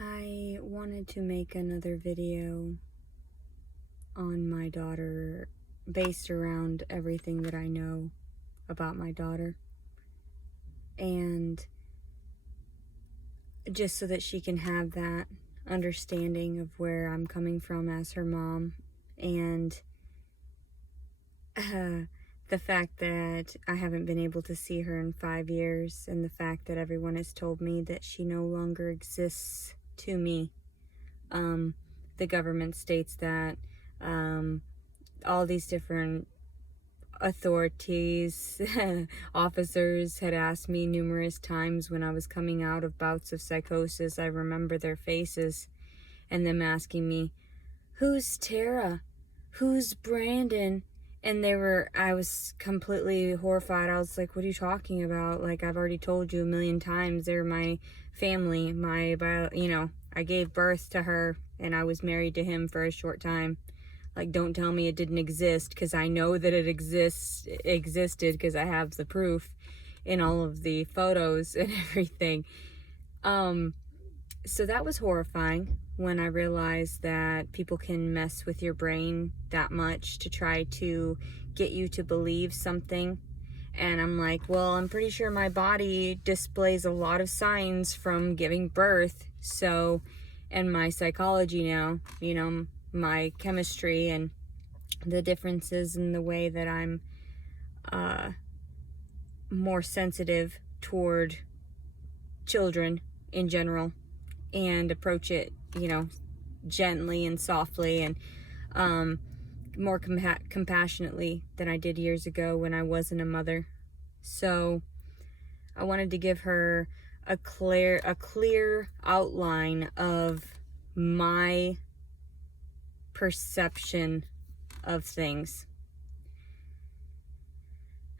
I wanted to make another video on my daughter based around everything that I know about my daughter, and just so that she can have that understanding of where I'm coming from as her mom, and the fact that I haven't been able to see her in 5 years, and the fact that everyone has told me that she no longer exists to me. The government states that all these different authorities, officers had asked me numerous times when I was coming out of bouts of psychosis. I remember their faces and them asking me, "Who's Terra? Who's Brandon?" And I was completely horrified. I was like, "What are you talking about? Like, I've already told you a million times. They're my family, I gave birth to her and I was married to him for a short time. Like, don't tell me it didn't exist, because I know that it existed because I have the proof in all of the photos and everything." So that was horrifying when I realized that people can mess with your brain that much to try to get you to believe something. And I'm like, well, I'm pretty sure my body displays a lot of signs from giving birth. So, and my psychology now, my chemistry and the differences in the way that I'm more sensitive toward children in general, and approach it, gently and softly, and more compassionately than I did years ago when I wasn't a mother. So I wanted to give her a clear outline of my perception of things.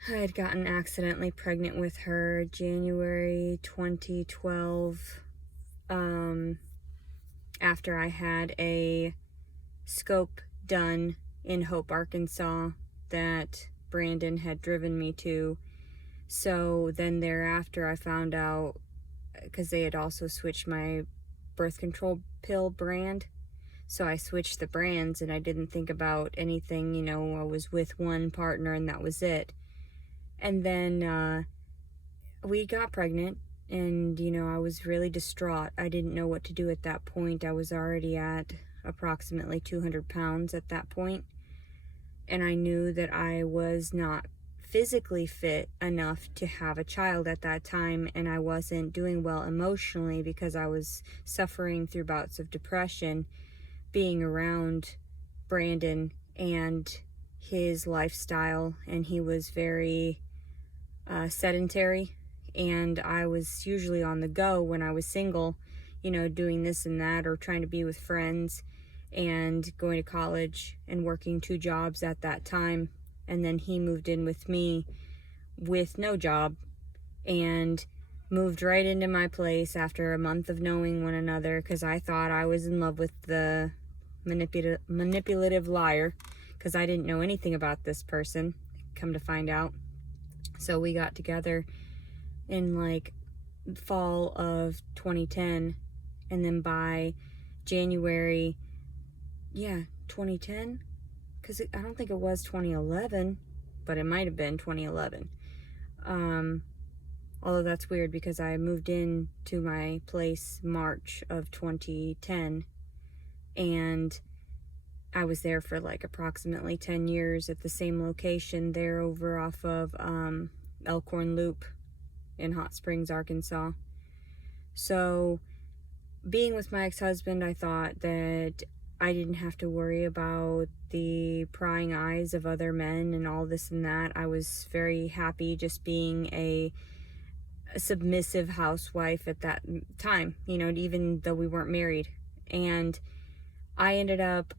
I had gotten accidentally pregnant with her January 2012, after I had a scope done in Hope, Arkansas, that Brandon had driven me to. So then thereafter I found out, because they had also switched my birth control pill brand, so I switched the brands and I didn't think about anything. I was with one partner and that was it. And then we got pregnant, and I was really distraught. I didn't know what to do at that point. I was already at approximately 200 pounds at that point, and I knew that I was not physically fit enough to have a child at that time, and I wasn't doing well emotionally because I was suffering through bouts of depression being around Brandon and his lifestyle, and he was very sedentary, and I was usually on the go when I was single, doing this and that, or trying to be with friends, and going to college and working 2 jobs at that time. And then he moved in with me with no job, and moved right into my place after a month of knowing one another, because I thought I was in love with the manipulative liar, because I didn't know anything about this person, come to find out. So we got together in like fall of 2010, and then by January 2010, because I don't think it was 2011, but it might have been 2011. Although that's weird, because I moved in to my place March of 2010, and I was there for like approximately 10 years at the same location there over off of Elkhorn Loop in Hot Springs, Arkansas. So being with my ex-husband, I thought that I didn't have to worry about the prying eyes of other men and all this and that. I was very happy just being a submissive housewife at that time, even though we weren't married. And I ended up,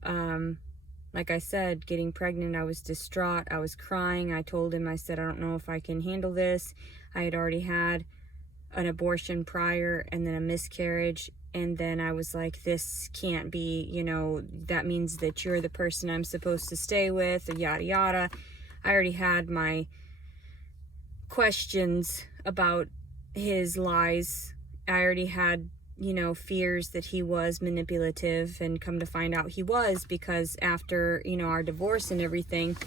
like I said, getting pregnant. I was distraught. I was crying. I told him, I said, I don't know if I can handle this. I had already had an abortion prior, and then a miscarriage. And then I was like, this can't be, that means that you're the person I'm supposed to stay with, yada, yada. I already had my questions about his lies. I already had fears that he was manipulative, and come to find out he was, because after, our divorce and everything,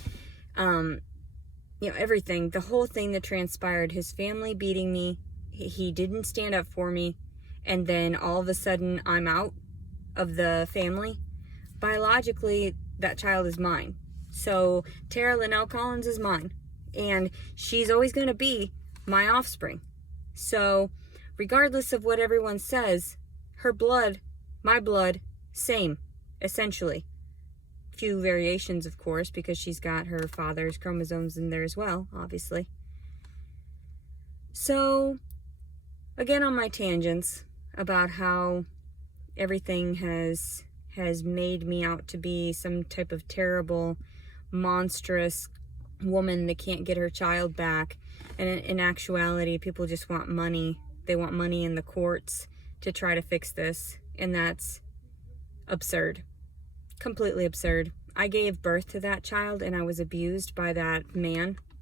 everything, the whole thing that transpired, his family beating me, he didn't stand up for me, and then all of a sudden I'm out of the family. Biologically, that child is mine. So Terra Lynelle Collins is mine, and she's always going to be my offspring. So regardless of what everyone says, her blood, my blood, same, essentially. Few variations, of course, because she's got her father's chromosomes in there as well, obviously. So, again, on my tangents about how everything has made me out to be some type of terrible, monstrous woman that can't get her child back. And in actuality, people just want money. They want money in the courts to try to fix this. And that's absurd. Completely absurd. I gave birth to that child, and I was abused by that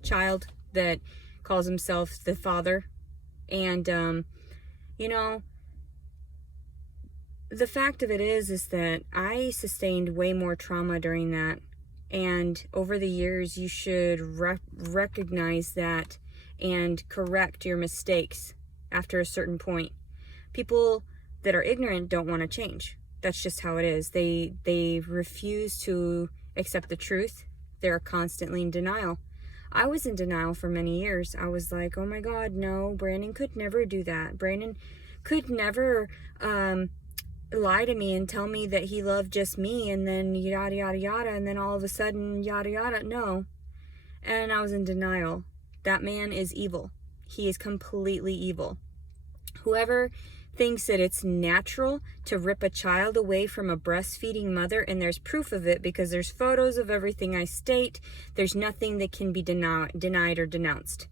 child that calls himself the father. And, the fact of it is that I sustained way more trauma during that. And over the years, you should recognize that and correct your mistakes after a certain point. People that are ignorant don't want to change. That's just how it is. They refuse to accept the truth. They're constantly in denial. I was in denial for many years. I was like, oh my God, no, Brandon could never do that. Brandon could never lie to me and tell me that he loved just me, and then yada, yada, yada, and then all of a sudden, yada, yada. No. And I was in denial. That man is evil. He is completely evil. Whoever thinks that it's natural to rip a child away from a breastfeeding mother, and there's proof of it because there's photos of everything I state. There's nothing that can be denied or denounced.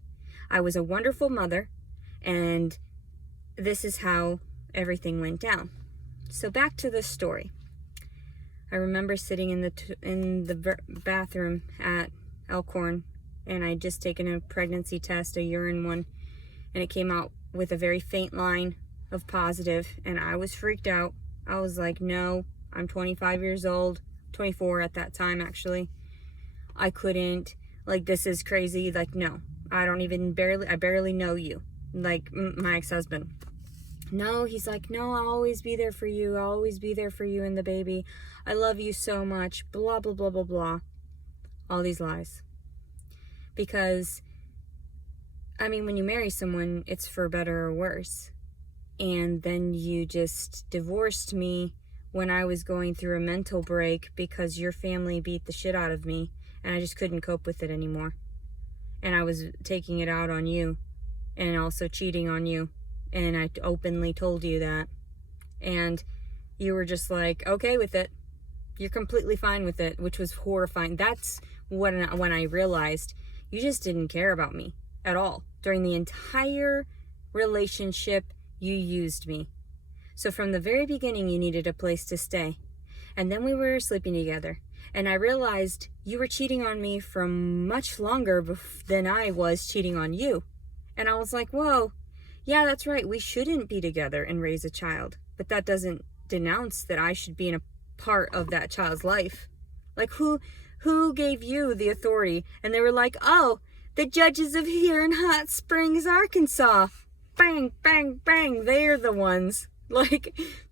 I was a wonderful mother, and this is how everything went down. So back to the story. I remember sitting in the bathroom at Elkhorn, and I'd just taken a pregnancy test, a urine one, and it came out with a very faint line of positive, and I was freaked out. I was like, no, I'm 25 years old, 24 at that time, actually. I couldn't, this is crazy. No, I barely know you, my ex-husband. No, he's like, no, I'll always be there for you. I'll always be there for you and the baby. I love you so much, blah, blah, blah, blah, blah. All these lies. Because, when you marry someone, it's for better or worse. And then you just divorced me when I was going through a mental break because your family beat the shit out of me, and I just couldn't cope with it anymore. And I was taking it out on you, and also cheating on you. And I openly told you that. And you were just like, okay with it. You're completely fine with it, which was horrifying. That's when I realized you just didn't care about me at all. During the entire relationship, you used me. So from the very beginning, you needed a place to stay. And then we were sleeping together. And I realized you were cheating on me for much longer than I was cheating on you. And I was like, whoa. Yeah, that's right. We shouldn't be together and raise a child. But that doesn't denounce that I should be in a part of that child's life. Who gave you the authority? And they were like, oh, the judges of here in Hot Springs, Arkansas. Bang, bang, bang. They're the ones.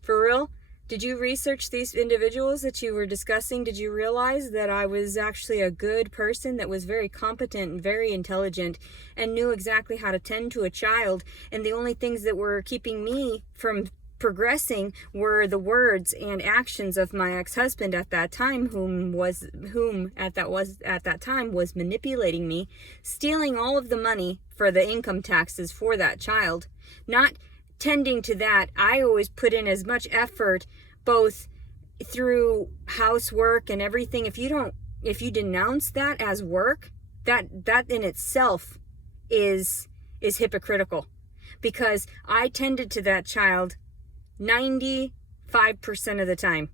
For real? Did you research these individuals that you were discussing? Did you realize that I was actually a good person that was very competent and very intelligent and knew exactly how to tend to a child? And the only things that were keeping me from progressing were the words and actions of my ex-husband at that time, whom at that time was manipulating me, stealing all of the money for the income taxes for that child, not tending to that. I always put in as much effort, both through housework and everything. If you denounce that as work, that in itself is hypocritical, because I tended to that child 95% of the time.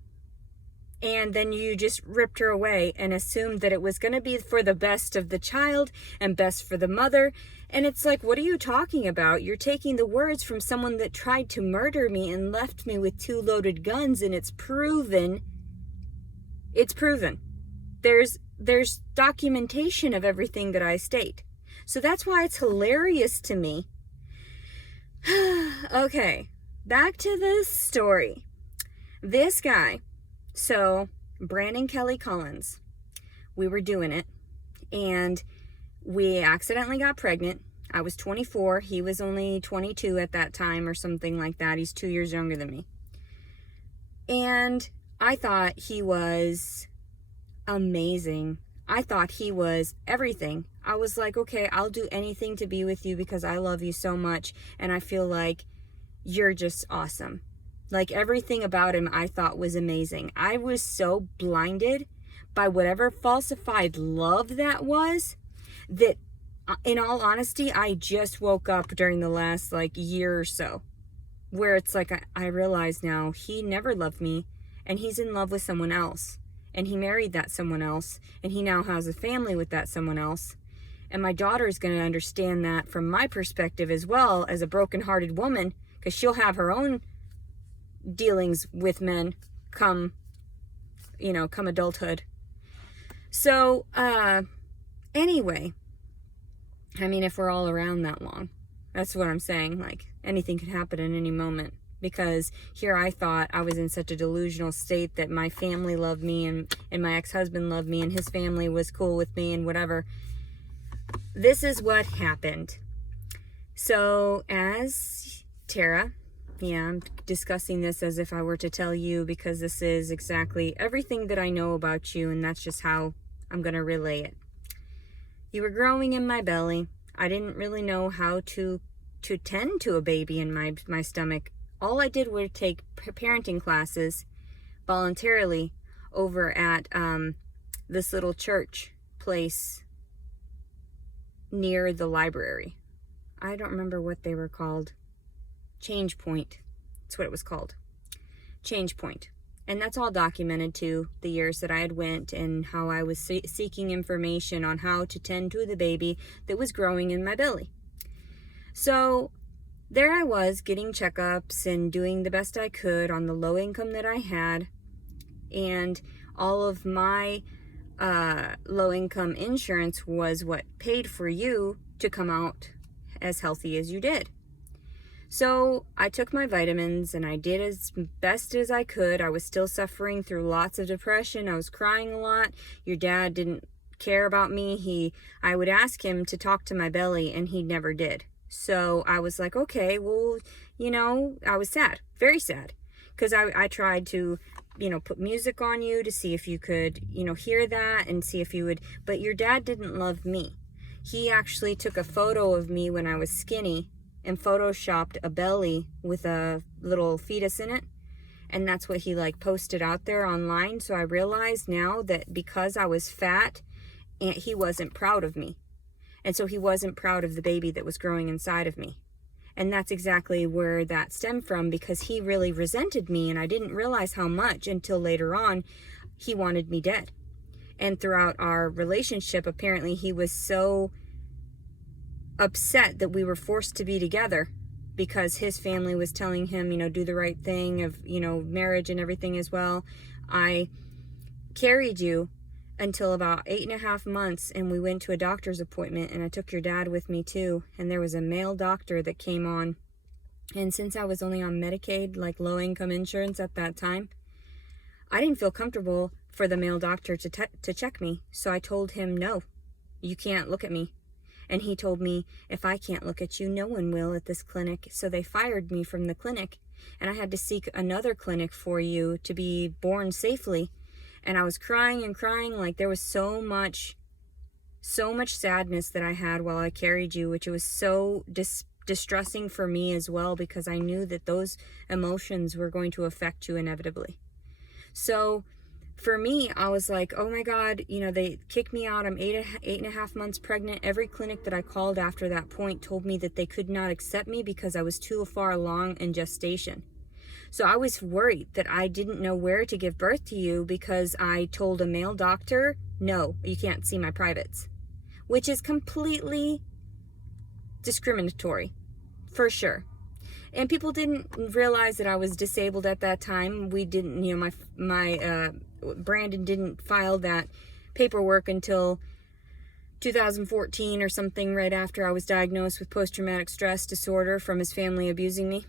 And then you just ripped her away and assumed that it was going to be for the best of the child and best for the mother. And it's like, what are you talking about? You're taking the words from someone that tried to murder me and left me with 2 loaded guns, and it's proven. It's proven. There's documentation of everything that I state. So that's why it's hilarious to me. Okay, back to this story. This guy, so Brandon Kelly Collins, we were doing it, and we accidentally got pregnant. I was 24. He was only 22 at that time or something like that. He's 2 years younger than me. And I thought he was amazing. I thought he was everything. I was like, okay, I'll do anything to be with you because I love you so much, and I feel like you're just awesome. Like, everything about him I thought was amazing. I was so blinded by whatever falsified love that was, that in all honesty, I just woke up during the last year or so, where it's like I realize now he never loved me, and he's in love with someone else, and he married that someone else, and he now has a family with that someone else. And my daughter is going to understand that from my perspective as well, as a broken-hearted woman, because she'll have her own dealings with men come adulthood. So anyway, I mean, if we're all around that long, that's what I'm saying. Like, anything could happen at any moment, because here I thought I was in such a delusional state that my family loved me, and my ex-husband loved me, and his family was cool with me and whatever. This is what happened. So as Terra, I'm discussing this as if I were to tell you, because this is exactly everything that I know about you, and that's just how I'm going to relay it. You were growing in my belly. I didn't really know how to tend to a baby in my stomach. All I did was take parenting classes voluntarily over at this little church place near the library. I don't remember what they were called. Change Point. That's what it was called. Change Point. And that's all documented too, the years that I had went and how I was seeking information on how to tend to the baby that was growing in my belly. So there I was, getting checkups and doing the best I could on the low income that I had, and all of my low income insurance was what paid for you to come out as healthy as you did. So I took my vitamins and I did as best as I could. I was still suffering through lots of depression. I was crying a lot. Your dad didn't care about me. I would ask him to talk to my belly, and he never did. So I was like, okay, well, I was sad, very sad, because I tried to, put music on you to see if you could, hear that and see if you would, but your dad didn't love me. He actually took a photo of me when I was skinny and photoshopped a belly with a little fetus in it. And that's what he posted out there online. So I realized now that because I was fat, he wasn't proud of me. And so he wasn't proud of the baby that was growing inside of me. And that's exactly where that stemmed from, because he really resented me, and I didn't realize how much until later on. He wanted me dead. And throughout our relationship, apparently he was so upset that we were forced to be together, because his family was telling him, do the right thing of, marriage and everything as well. I carried you until about 8.5 months, and we went to a doctor's appointment, and I took your dad with me too, and there was a male doctor that came on, and since I was only on Medicaid, low income insurance at that time, I didn't feel comfortable for the male doctor to check me. So I told him, no, you can't look at me. And he told me, if I can't look at you, no one will at this clinic. So they fired me from the clinic, and I had to seek another clinic for you to be born safely. And I was crying and crying, there was so much sadness that I had while I carried you, which was so distressing for me as well, because I knew that those emotions were going to affect you inevitably. So for me, I was like, oh my God, they kicked me out. I'm 8.5 months pregnant. Every clinic that I called after that point told me that they could not accept me because I was too far along in gestation. So I was worried that I didn't know where to give birth to you because I told a male doctor, no, you can't see my privates, which is completely discriminatory, for sure. And people didn't realize that I was disabled at that time. We didn't, Brandon didn't file that paperwork until 2014 or something, right after I was diagnosed with post-traumatic stress disorder from his family abusing me.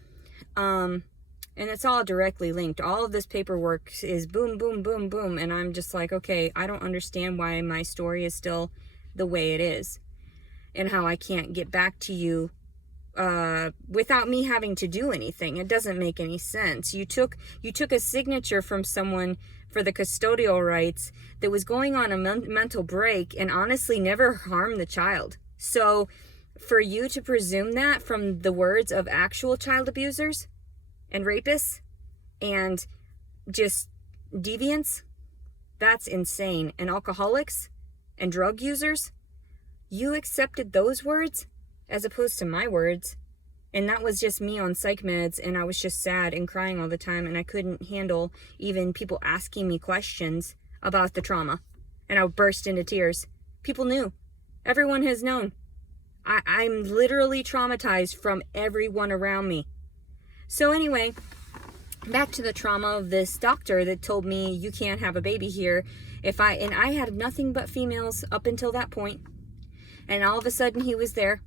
And it's all directly linked. All of this paperwork is boom, boom, boom, boom. And I'm just like, okay, I don't understand why my story is still the way it is and how I can't get back to you without me having to do anything. It doesn't make any sense. You took a signature from someone for the custodial rights that was going on a mental break and honestly never harmed the child. So for you to presume that from the words of actual child abusers and rapists and just deviants, that's insane. And alcoholics and drug users, you accepted those words as opposed to my words. And that was just me on psych meds, and I was just sad and crying all the time, and I couldn't handle even people asking me questions about the trauma. And I would burst into tears. People knew. Everyone has known. I'm literally traumatized from everyone around me. So anyway, back to the trauma of this doctor that told me you can't have a baby here. And I had nothing but females up until that point. And all of a sudden he was there.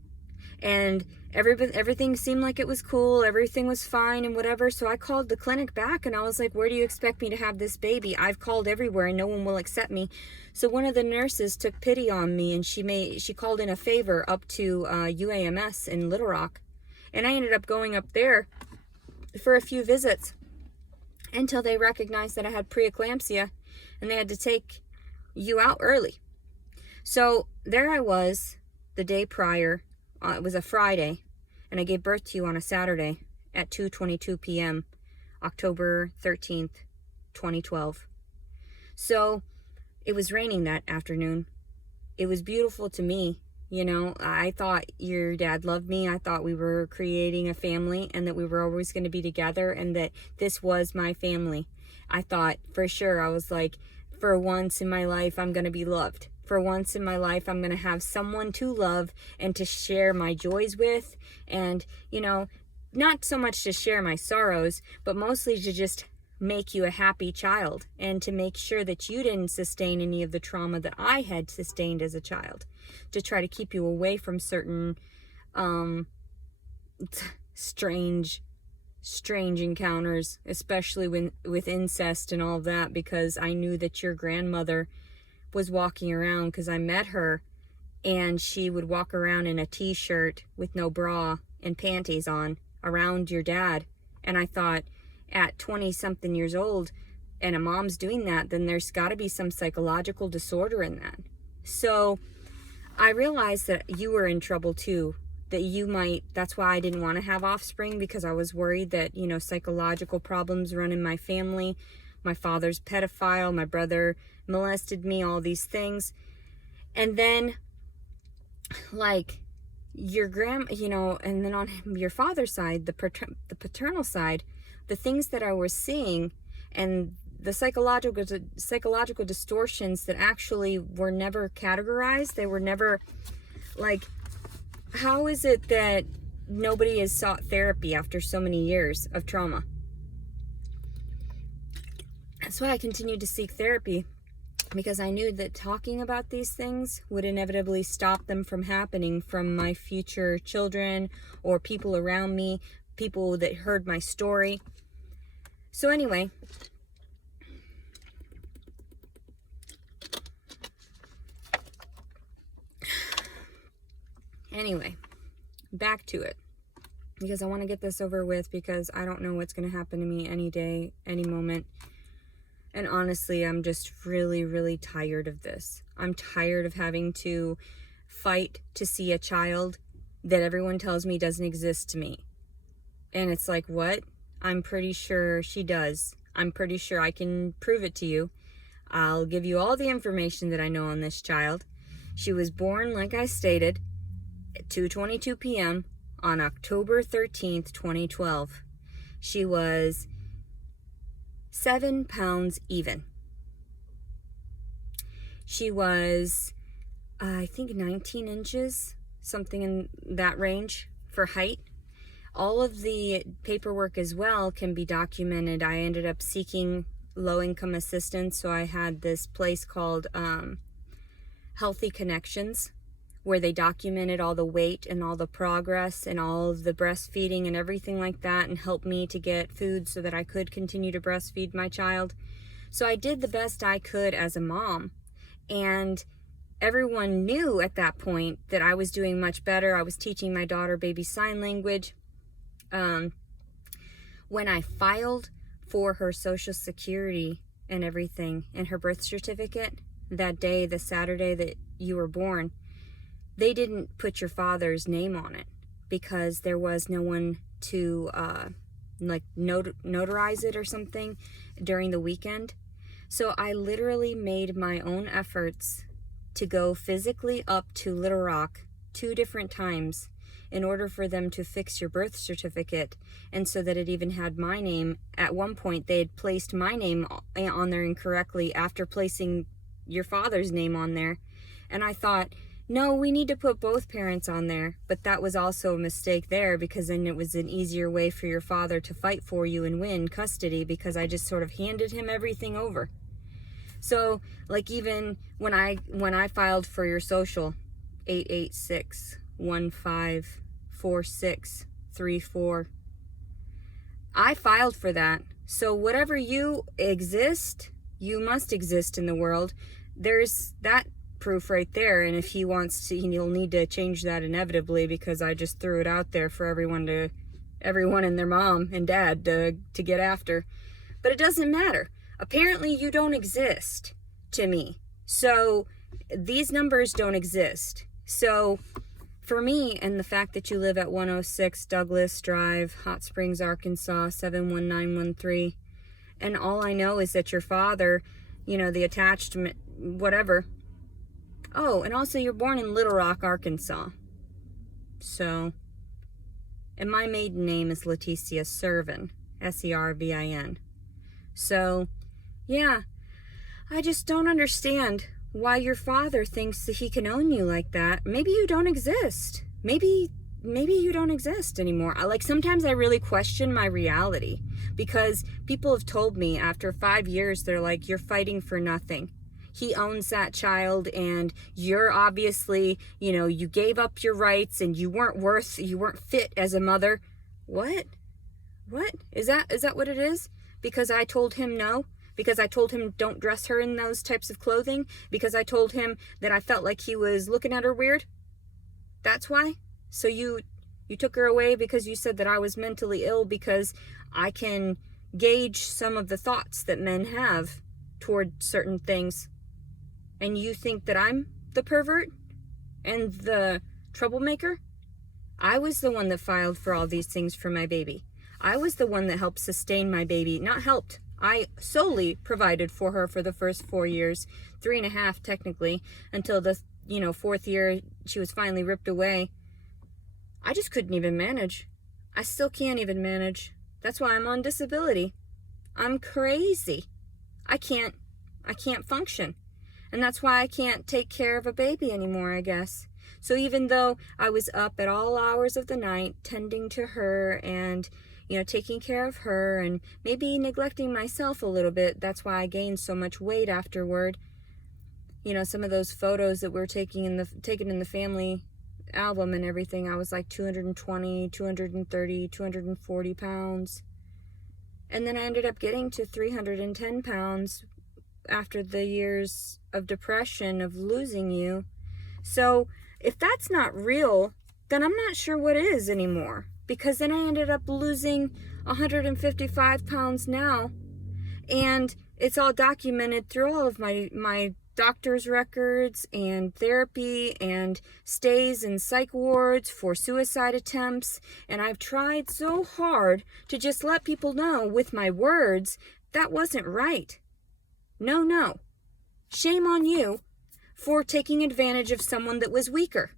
And everything seemed like it was cool, everything was fine and whatever. So I called the clinic back and I was like, where do you expect me to have this baby? I've called everywhere and no one will accept me. So one of the nurses took pity on me and she called in a favor up to UAMS in Little Rock. And I ended up going up there for a few visits until they recognized that I had preeclampsia and they had to take you out early. So there I was the day prior. It was a Friday, and I gave birth to you on a Saturday at 2:22 p.m., October 13th, 2012. So it was raining that afternoon. It was beautiful to me. You know, I thought your dad loved me. I thought we were creating a family and that we were always going to be together and that this was my family. I thought for sure, I was like, for once in my life, I'm going to be loved. For once in my life, I'm going to have someone to love and to share my joys with. And, you know, not so much to share my sorrows, but mostly to just make you a happy child and to make sure that you didn't sustain any of the trauma that I had sustained as a child, to try to keep you away from certain strange encounters, especially with incest and all of that, because I knew that your grandmother was walking around, because I met her, and she would walk around in a t-shirt with no bra and panties on around your dad. And I thought, at 20 something years old and a mom's doing that, then there's got to be some psychological disorder in that. So I realized that you were in trouble too, that you might, that's why I didn't want to have offspring, because I was worried that, you know, psychological problems run in my family. My father's pedophile, my brother molested me, all these things. And then, like, your and then on your father's side, the paternal side, the things that I was seeing and the psychological distortions that actually were never categorized, they were never, like, how is it that nobody has sought therapy after so many years of trauma? That's why I continued to seek therapy, because I knew that talking about these things would inevitably stop them from happening from my future children or people around me, people that heard my story. So anyway, back to it, because I want to get this over with, because I don't know what's going to happen to me any day, any moment. And honestly, I'm just really, really tired of this. I'm tired of having to fight to see a child that everyone tells me doesn't exist to me. And it's like, what? I'm pretty sure she does. I'm pretty sure I can prove it to you. I'll give you all the information that I know on this child. She was born, like I stated, at 2:22 p.m. on October 13th, 2012. She was 7 pounds even. She was, I think, 19 inches, something in that range for height. All of the paperwork as well can be documented. I ended up seeking low-income assistance, so I had this place called Healthy Connections, where they documented all the weight and all the progress and all of the breastfeeding and everything like that, and helped me to get food so that I could continue to breastfeed my child. So I did the best I could as a mom, and everyone knew at that point that I was doing much better. I was teaching my daughter baby sign language. When I filed for her Social Security and everything and her birth certificate that day, the Saturday that you were born, they didn't put your father's name on it because there was no one to notarize it or something during the weekend. So I literally made my own efforts to go physically up to Little Rock 2 different times in order for them to fix your birth certificate, and so that it even had my name. At one point, they had placed my name on there incorrectly after placing your father's name on there. And I thought, no, we need to put both parents on there. But that was also a mistake there, because then it was an easier way for your father to fight for you and win custody, because I just sort of handed him everything over. So, like, even when I filed for your social, 886-154634, I filed for that. So whatever you exist, you must exist in the world. There's that proof right there. And if he wants to, he'll need to change that inevitably, because I just threw it out there for everyone and their mom and dad to get after. But it doesn't matter. Apparently you don't exist to me. So these numbers don't exist. So for me, and the fact that you live at 106 Douglas Drive, Hot Springs, Arkansas, 71913, and all I know is that your father, the attachment, whatever. Oh, and also you're born in Little Rock, Arkansas. So, and my maiden name is Leticia Servin, Servin. So, yeah, I just don't understand why your father thinks that he can own you like that. Maybe you don't exist. Maybe you don't exist anymore. Sometimes I really question my reality, because people have told me after 5 years, they're like, you're fighting for nothing. He owns that child, and you're obviously, you gave up your rights, and you weren't fit as a mother. What? Is that what it is? Because I told him no? Because I told him don't dress her in those types of clothing? Because I told him that I felt like he was looking at her weird? That's why? So you took her away because you said that I was mentally ill, because I can gauge some of the thoughts that men have toward certain things. And you think that I'm the pervert and the troublemaker? I was the one that filed for all these things for my baby. I was the one that helped sustain my baby. Not helped. I solely provided for her for the first 4 years, 3.5 technically, until the 4th year she was finally ripped away. I just couldn't even manage. I still can't even manage. That's why I'm on disability. I'm crazy. I can't function. And that's why I can't take care of a baby anymore, I guess. So even though I was up at all hours of the night tending to her and taking care of her and maybe neglecting myself a little bit. That's why I gained so much weight afterward. Some of those photos that we're taken in the family album and everything, I was like 220, 230, 240 pounds. And then I ended up getting to 310 pounds after the years of depression of losing you. So if that's not real, then I'm not sure what is anymore. Because then I ended up losing 155 pounds now. And it's all documented through all of my doctor's records and therapy and stays in psych wards for suicide attempts. And I've tried so hard to just let people know with my words that wasn't right. No. Shame on you for taking advantage of someone that was weaker.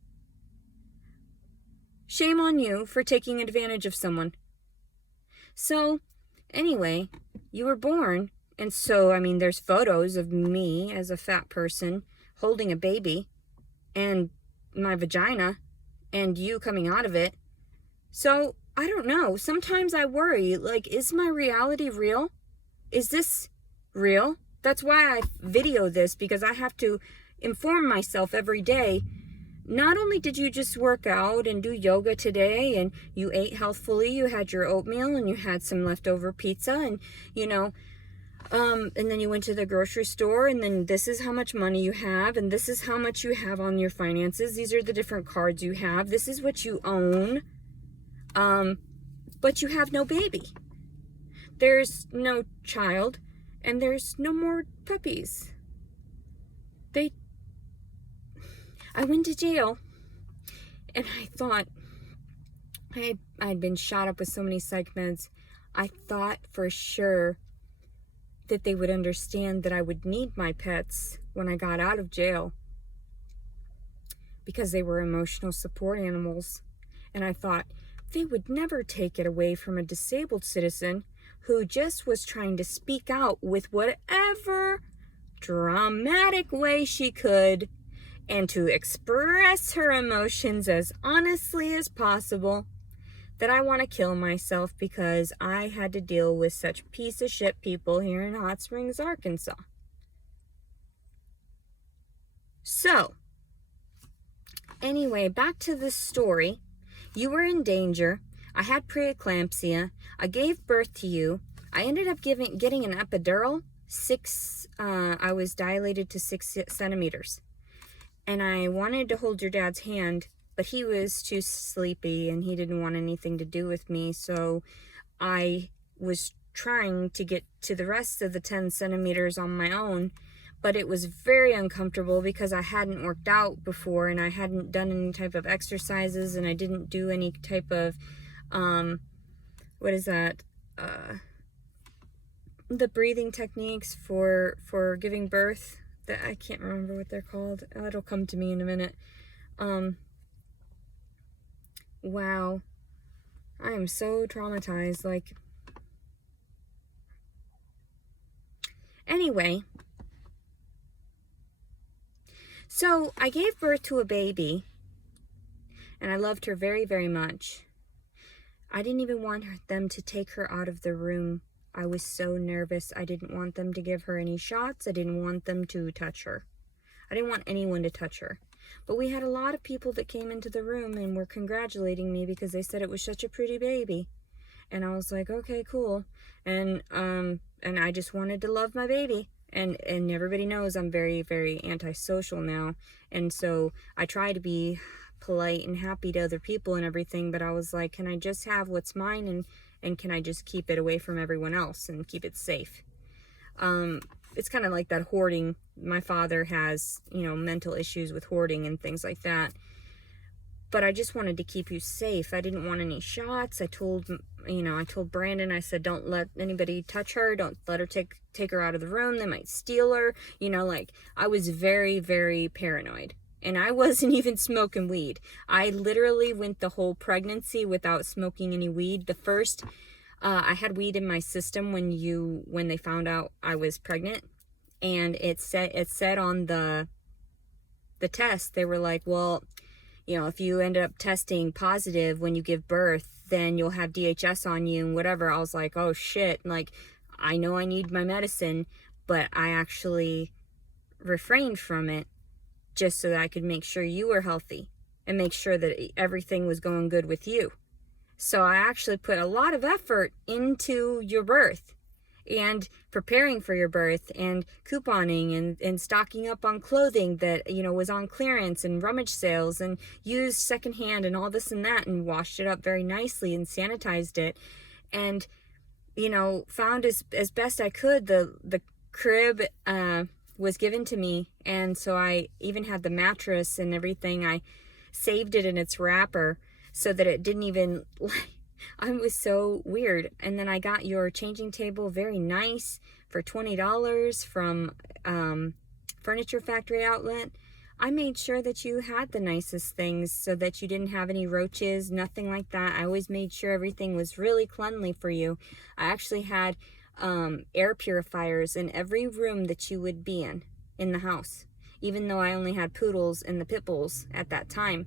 Shame on you for taking advantage of someone. So, anyway, you were born. And so, I mean, there's photos of me as a fat person holding a baby and my vagina and you coming out of it. So, I don't know. Sometimes I worry, like, is my reality real? Is this real? That's why I video this, because I have to inform myself every day. Not only did you just work out and do yoga today and you ate healthfully, you had your oatmeal and you had some leftover pizza and, you know, and then you went to the grocery store and then this is how much money you have and this is how much you have on your finances. These are the different cards you have. This is what you own. But you have no baby. There's no child and there's no more puppies. I went to jail and I thought I'd been shot up with so many psych meds. I thought for sure that they would understand that I would need my pets when I got out of jail because they were emotional support animals. And I thought they would never take it away from a disabled citizen who just was trying to speak out with whatever dramatic way she could and to express her emotions as honestly as possible, that I want to kill myself because I had to deal with such piece of shit people here in Hot Springs, Arkansas. So, anyway, back to this story. You were in danger. I had preeclampsia. I gave birth to you. I ended up getting an epidural. I was dilated to 6 centimeters. And I wanted to hold your dad's hand, but he was too sleepy and he didn't want anything to do with me. So I was trying to get to the rest of the 10 centimeters on my own, but it was very uncomfortable because I hadn't worked out before and I hadn't done any type of exercises and I didn't do any type of, the breathing techniques for giving birth. That I can't remember what they're called. It'll come to me in a minute. Wow. I am so traumatized. Like, anyway. So I gave birth to a baby and I loved her very, very much. I didn't even want them to take her out of the room. I was so nervous. I didn't want them to give her any shots. I didn't want them to touch her. I didn't want anyone to touch her. But we had a lot of people that came into the room and were congratulating me because they said it was such a pretty baby. And I was like, okay, cool. And I just wanted to love my baby. And everybody knows I'm very, very antisocial now. And so I try to be polite and happy to other people and everything, but I was like, can I just have what's mine and can I just keep it away from everyone else and keep it safe? It's kind of like that hoarding. My father has, mental issues with hoarding and things like that. But I just wanted to keep you safe. I didn't want any shots. I told Brandon, I said, don't let anybody touch her. Don't let her take her out of the room. They might steal her. I was very, very paranoid. And I wasn't even smoking weed. I literally went the whole pregnancy without smoking any weed. The first, I had weed in my system when they found out I was pregnant. And it said on the test, they were like, well, if you end up testing positive when you give birth, then you'll have DHS on you and whatever. I was like, oh shit. I know I need my medicine, but I actually refrained from it just so that I could make sure you were healthy and make sure that everything was going good with you. So I actually put a lot of effort into your birth and preparing for your birth and couponing and stocking up on clothing that, was on clearance and rummage sales and used secondhand and all this and that and washed it up very nicely and sanitized it and, found as best I could the crib, was given to me, and so I even had the mattress and everything. I saved it in its wrapper so that it didn't even, I was so weird. And then I got your changing table, very nice, for $20 from Furniture Factory Outlet. I made sure that you had the nicest things so that you didn't have any roaches, nothing like that. I always made sure everything was really cleanly for you. I actually had air purifiers in every room that you would be in the house, even though I only had poodles and the pit bulls at that time.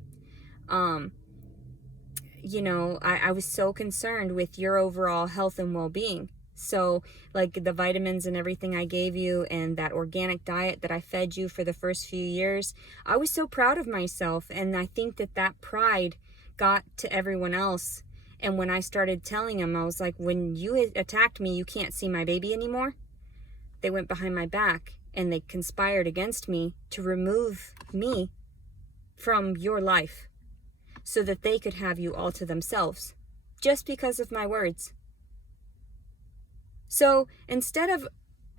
You know, I was so concerned with your overall health and well-being. So, like the vitamins and everything I gave you and that organic diet that I fed you for the first few years, I was so proud of myself. And I think that that pride got to everyone else. And when I started telling them, I was like, when you attacked me, you can't see my baby anymore. They went behind my back and they conspired against me to remove me from your life, so that they could have you all to themselves, just because of my words. So instead of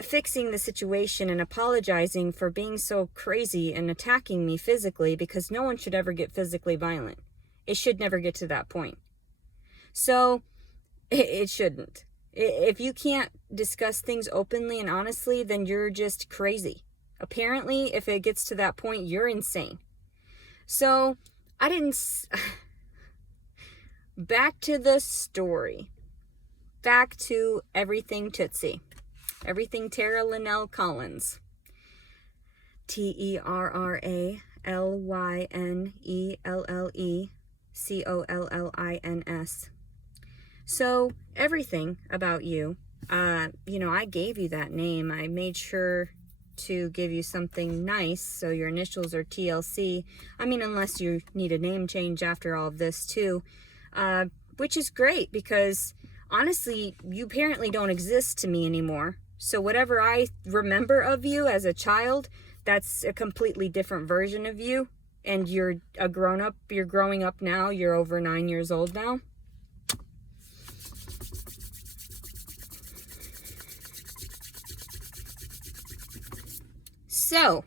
fixing the situation and apologizing for being so crazy and attacking me physically, because no one should ever get physically violent. It should never get to that point. So it shouldn't. If you can't discuss things openly and honestly, then you're just crazy. Apparently, if it gets to that point, you're insane. So I didn't... Back to the story. Back to everything Tootsie. Everything Terra Lynelle Collins. TerraLynelleCollins. So everything about you, you know, I gave you that name. I made sure to give you something nice, so your initials are TLC. I mean, unless you need a name change after all of this too, which is great, because honestly, you apparently don't exist to me anymore. So whatever I remember of you as a child, that's a completely different version of you, and you're a grown-up. You're growing up now. You're over 9 years old now. So,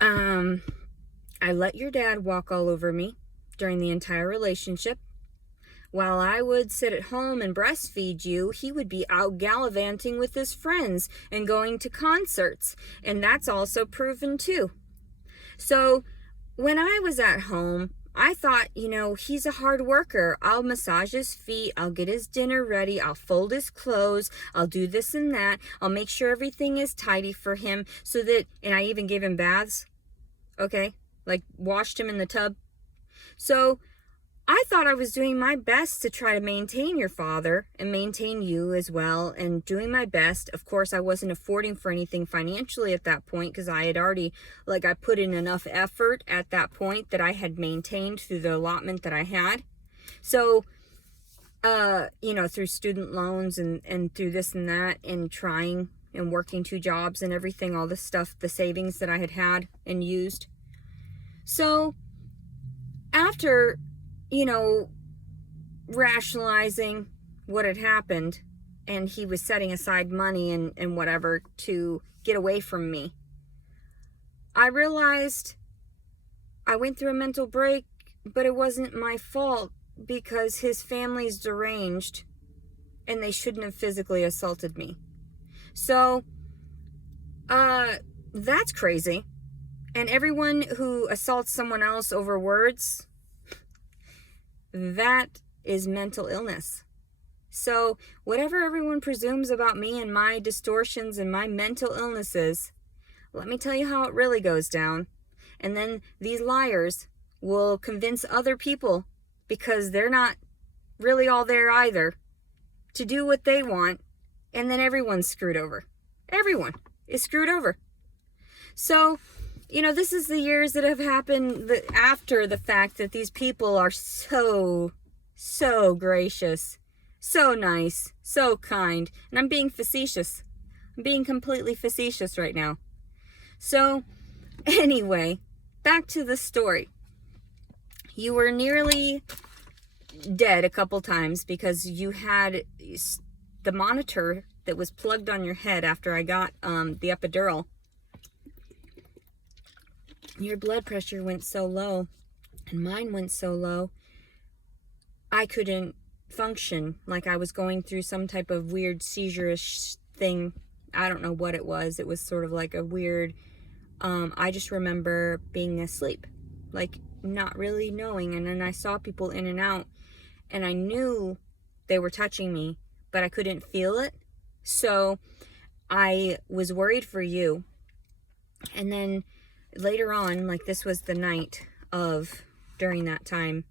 I let your dad walk all over me during the entire relationship. While I would sit at home and breastfeed you, he would be out gallivanting with his friends and going to concerts. And that's also proven too. So, when I was at home, I thought, you know, he's a hard worker. I'll massage his feet. I'll get his dinner ready. I'll fold his clothes. I'll do this and that. I'll make sure everything is tidy for him, so that, and I even gave him baths. Okay? Like washed him in the tub. So I thought I was doing my best to try to maintain your father and maintain you as well, and doing my best. Of course, I wasn't affording for anything financially at that point, because I had already, like, I put in enough effort at that point that I had maintained through the allotment that I had. So, you know, through student loans and through this and that, and trying and working 2 jobs and everything, all this stuff, the savings that I had and used. So, after, you know, rationalizing what had happened, and he was setting aside money and whatever to get away from me, I realized I went through a mental break, but it wasn't my fault, because his family's deranged and they shouldn't have physically assaulted me. So, that's crazy. And everyone who assaults someone else over words, that is mental illness. So whatever everyone presumes about me and my distortions and my mental illnesses, let me tell you how it really goes down. And then these liars will convince other people, because they're not really all there either, to do what they want. And then everyone's screwed over. Everyone is screwed over. So, you know, this is the years that have happened after the fact that these people are so gracious, so nice, so kind. And I'm being facetious. I'm being completely facetious right now. So, anyway, back to the story. You were nearly dead a couple times because you had the monitor that was plugged on your head after I got the epidural. Your blood pressure went so low, and mine went so low, I couldn't function. Like I was going through some type of weird seizure-ish thing. I don't know what it was. It was sort of like a weird, I just remember being asleep, like not really knowing. And then I saw people in and out, and I knew they were touching me, but I couldn't feel it. So I was worried for you. And then later on, like this was the night of, during that time,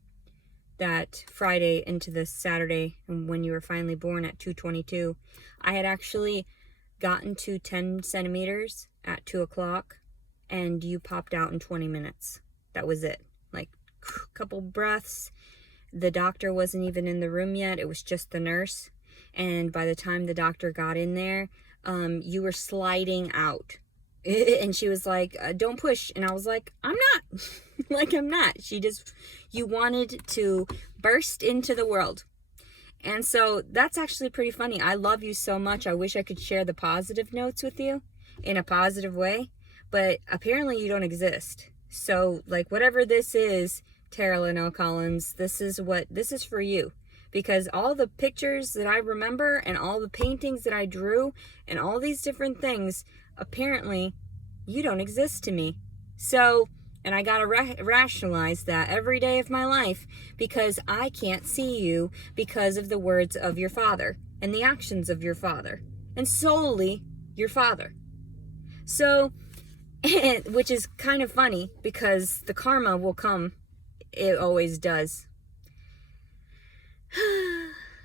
that Friday into the Saturday, and when you were finally born at 2:22, I had actually gotten to 10 centimeters at 2 o'clock, and you popped out in 20 minutes. That was it. Like a couple breaths. The doctor wasn't even in the room yet. It was just the nurse. And by the time the doctor got in there, you were sliding out. And she was like, don't push. And I was like, I'm not. Like, I'm not. You wanted to burst into the world. And so that's actually pretty funny. I love you so much. I wish I could share the positive notes with you in a positive way. But apparently you don't exist. So, like, whatever this is, Terra Lynelle Collins, this is for you. Because all the pictures that I remember and all the paintings that I drew and all these different things, apparently you don't exist to me. So, and I gotta rationalize that every day of my life, because I can't see you because of the words of your father and the actions of your father, and solely your father. So, which is kind of funny, because the karma will come. It always does.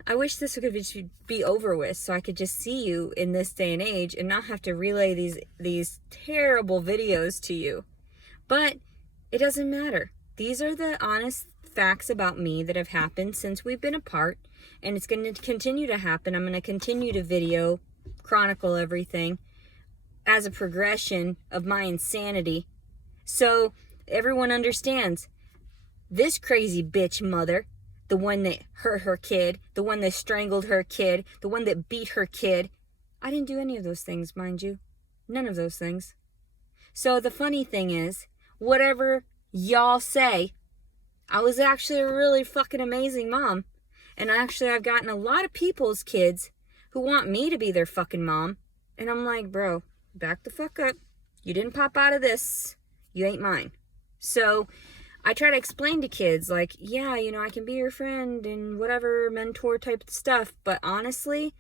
I wish this could be over with so I could just see you in this day and age and not have to relay these terrible videos to you. But it doesn't matter. These are the honest facts about me that have happened since we've been apart, and it's going to continue to happen. I'm going to continue to chronicle everything as a progression of my insanity. So everyone understands, this crazy bitch mother, the one that hurt her kid, the one that strangled her kid, the one that beat her kid, I didn't do any of those things, mind you. None of those things. So the funny thing is, whatever y'all say, I was actually a really fucking amazing mom. And actually, I've gotten a lot of people's kids who want me to be their fucking mom. And I'm like, bro, back the fuck up. You didn't pop out of this. You ain't mine. So I try to explain to kids, like, yeah, I can be your friend and whatever, mentor type stuff. But honestly,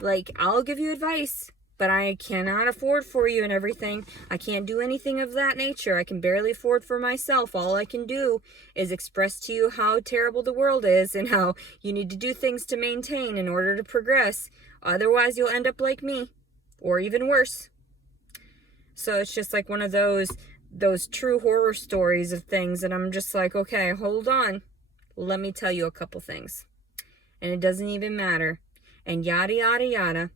like, I'll give you advice, but I cannot afford for you and everything. I can't do anything of that nature. I can barely afford for myself. All I can do is express to you how terrible the world is and how you need to do things to maintain in order to progress. Otherwise, you'll end up like me, or even worse. So it's just like one of those true horror stories of things, and I'm just like, okay, hold on. Let me tell you a couple things. And it doesn't even matter. And yada, yada, yada.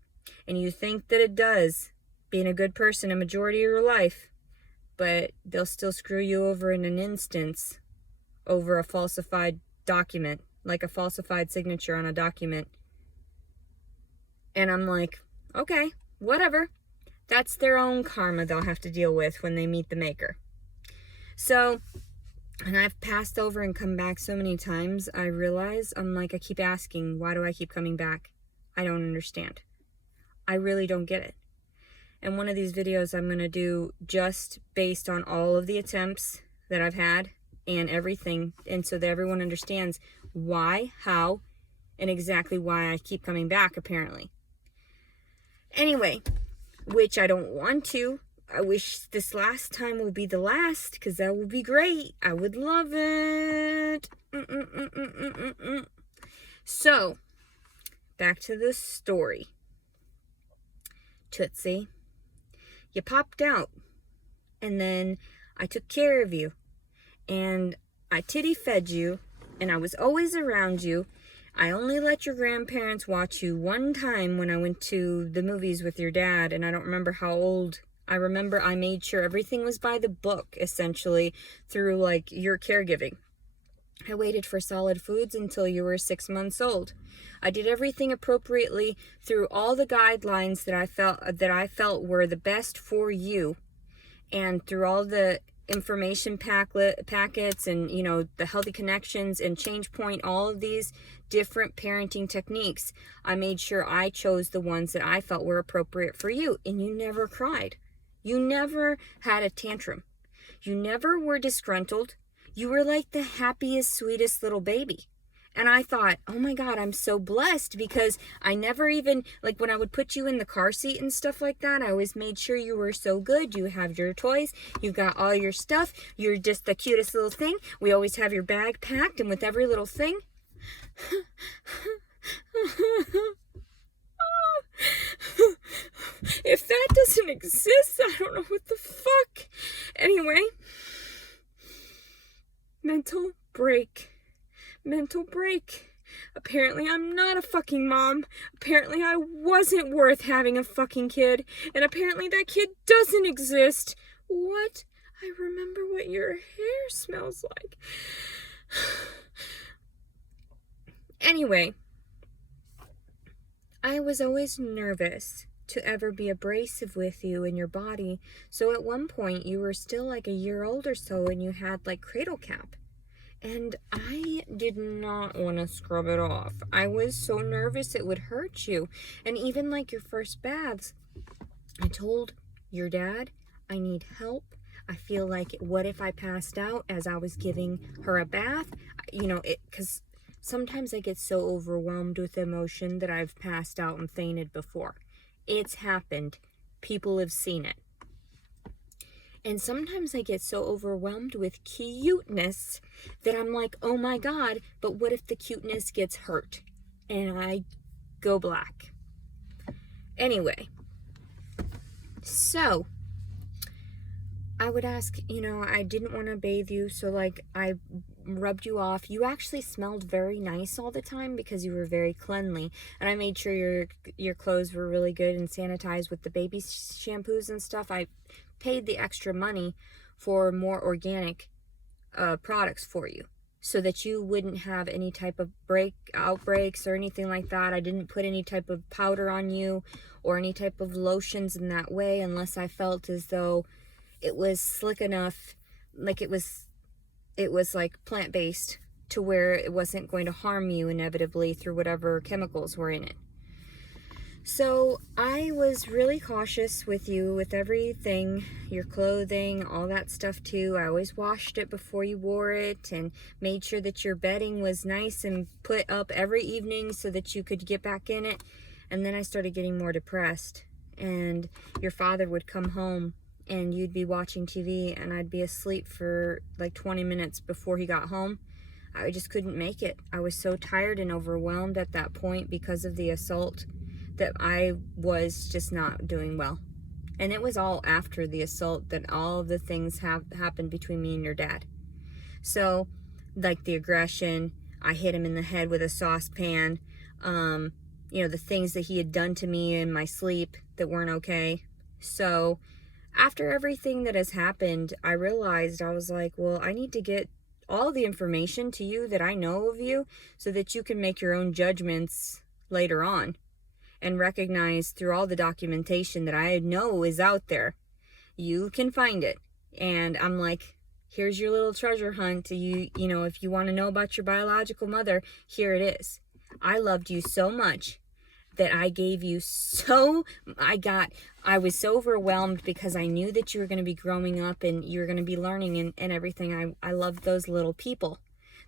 And you think that it does, being a good person a majority of your life, but they'll still screw you over in an instance over a falsified document, like a falsified signature on a document. And I'm like, okay, whatever. That's their own karma they'll have to deal with when they meet the maker. So, and I've passed over and come back so many times, I realize, I keep asking, why do I keep coming back? I don't understand. I really don't get it. And one of these videos I'm going to do just based on all of the attempts that I've had and everything, and so that everyone understands why, how, and exactly why I keep coming back, apparently. Anyway, which I don't want to. I wish this last time will be the last, because that would be great. I would love it. So, back to the story. Tootsie, you popped out, and then I took care of you, and I titty fed you, and I was always around you. I only let your grandparents watch you one time when I went to the movies with your dad, and I don't remember how old. I remember I made sure everything was by the book, essentially, through, like, your caregiving. I waited for solid foods until you were 6 months old. I did everything appropriately through all the guidelines that I felt were the best for you, and through all the information packets and, the healthy connections and change point, all of these different parenting techniques. I made sure I chose the ones that I felt were appropriate for you, and you never cried. You never had a tantrum. You never were disgruntled. You were like the happiest, sweetest little baby. And I thought, oh my God, I'm so blessed, because I never even, like when I would put you in the car seat and stuff like that, I always made sure you were so good. You have your toys, you've got all your stuff, you're just the cutest little thing. We always have your bag packed and with every little thing. If that doesn't exist, I don't know what the fuck. Anyway, mental break. Mental break. Apparently I'm not a fucking mom. Apparently I wasn't worth having a fucking kid. And apparently that kid doesn't exist. What? I remember what your hair smells like. Anyway, I was always nervous to ever be abrasive with you in your body. So at one point you were still like a year old or so and you had like cradle cap. And I did not want to scrub it off. I was so nervous it would hurt you. And even like your first baths, I told your dad, I need help. I feel like, what if I passed out as I was giving her a bath? You know, because sometimes I get so overwhelmed with emotion that I've passed out and fainted before. It's happened. People have seen it. And sometimes I get so overwhelmed with cuteness that I'm like, oh my God, but what if the cuteness gets hurt? And I go black. Anyway, so I would ask, you know, I didn't want to bathe you, so like I rubbed you off. You actually smelled very nice all the time because you were very cleanly, and I made sure your clothes were really good and sanitized with the baby shampoos and stuff. I paid the extra money for more organic products for you so that you wouldn't have any type of outbreaks or anything like that. I didn't put any type of powder on you or any type of lotions in that way unless I felt as though it was slick enough, like it was like plant-based, to where it wasn't going to harm you inevitably through whatever chemicals were in it. So I was really cautious with you, with everything, your clothing, all that stuff too. I always washed it before you wore it and made sure that your bedding was nice and put up every evening so that you could get back in it. And then I started getting more depressed, and your father would come home and you'd be watching TV and I'd be asleep for like 20 minutes before he got home. I just couldn't make it. I was so tired and overwhelmed at that point because of the assault that I was just not doing well. And it was all after the assault that all of the things happened between me and your dad. So, like the aggression, I hit him in the head with a saucepan, you know, the things that he had done to me in my sleep that weren't okay. So, after everything that has happened, I realized, I was like, well, I need to get all the information to you that I know of you so that you can make your own judgments later on and recognize through all the documentation that I know is out there. You can find it. And I'm like, here's your little treasure hunt. You know, if you want to know about your biological mother, here it is. I loved you so much that I gave you I was so overwhelmed because I knew that you were going to be growing up and you were going to be learning and everything. I loved those little people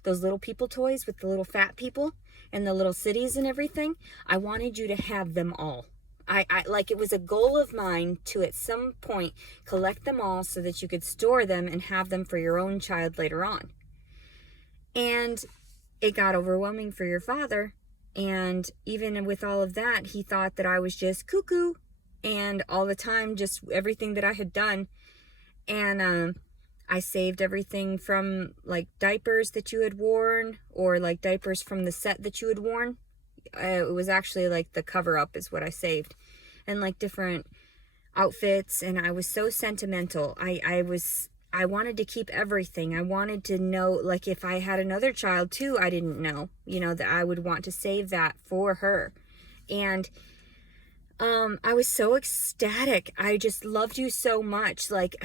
toys with the little fat people and the little cities and everything. I wanted you to have them all. I like, it was a goal of mine to at some point collect them all so that you could store them and have them for your own child later on. And it got overwhelming for your father. And even with all of that, he thought that I was just cuckoo and all the time, just everything that I had done. And I saved everything from like diapers that you had worn or like diapers from the set that you had worn. It was actually like the cover up is what I saved, and like different outfits. And I was so sentimental. I wanted to keep everything. I wanted to know, like, if I had another child too, I didn't know, you know, that I would want to save that for her. And I was so ecstatic. I just loved you so much. Like,